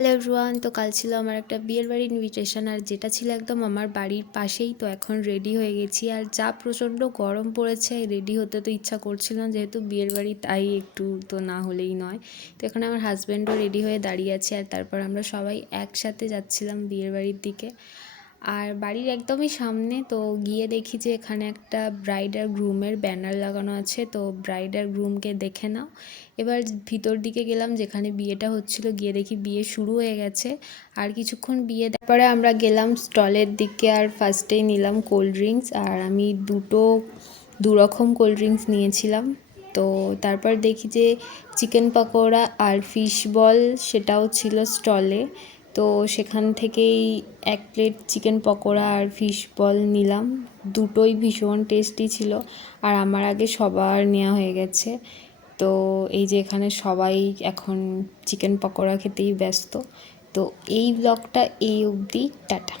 Hello everyone, তো কাল ছিল আমার একটা বিয়ের বাড়ির ইনভিটেশন, আর যেটা ছিল একদম আমার বাড়ির পাশেই। তো এখন রেডি হয়ে গেছি, আর যা প্রচণ্ড গরম পড়েছে, রেডি হতে তো ইচ্ছা করছিল না, যেহেতু বিয়ের বাড়ি তাই একটু তো না হলেই নয়। তো এখন আমার হাজব্যান্ডও রেডি হয়ে দাঁড়িয়ে আছে, আর তারপর আমরা সবাই একসাথে যাচ্ছিলাম বিয়ের বাড়ির দিকে। আর বাড়ির একদমই সামনে তো গিয়ে দেখি যে এখানে একটা ব্রাইড আর গ্রুমের ব্যানার লাগানো আছে, তো ব্রাইড আর গ্রুমকে দেখে নাও। এবার ভিতর দিকে গেলাম যেখানে বিয়েটা হচ্ছিল, গিয়ে দেখি বিয়ে শুরু হয়ে গেছে। আর কিছুক্ষণ বিয়ে তারপরে আমরা গেলাম স্টলের দিকে, আর ফার্স্টেই নিলাম কোল্ড ড্রিঙ্কস, আর আমি দু রকম কোল্ড ড্রিঙ্কস নিয়েছিলাম। তো তারপর দেখি যে চিকেন পকোড়া আর ফিশ বল সেটাও ছিল স্টলে। তো সেখান থেকেই 1 প্লেট চিকেন পকোড়া আর ফিশ বল নিলাম। দুটোই ভীষণ টেস্টি ছিল, আর আমার আগে সবার নেওয়া হয়ে গেছে। তো এই যে এখানে সবাই এখন চিকেন পকোড়া খেতেই ব্যস্ত। তো এই ব্লগটা এই অবধি, টাটা।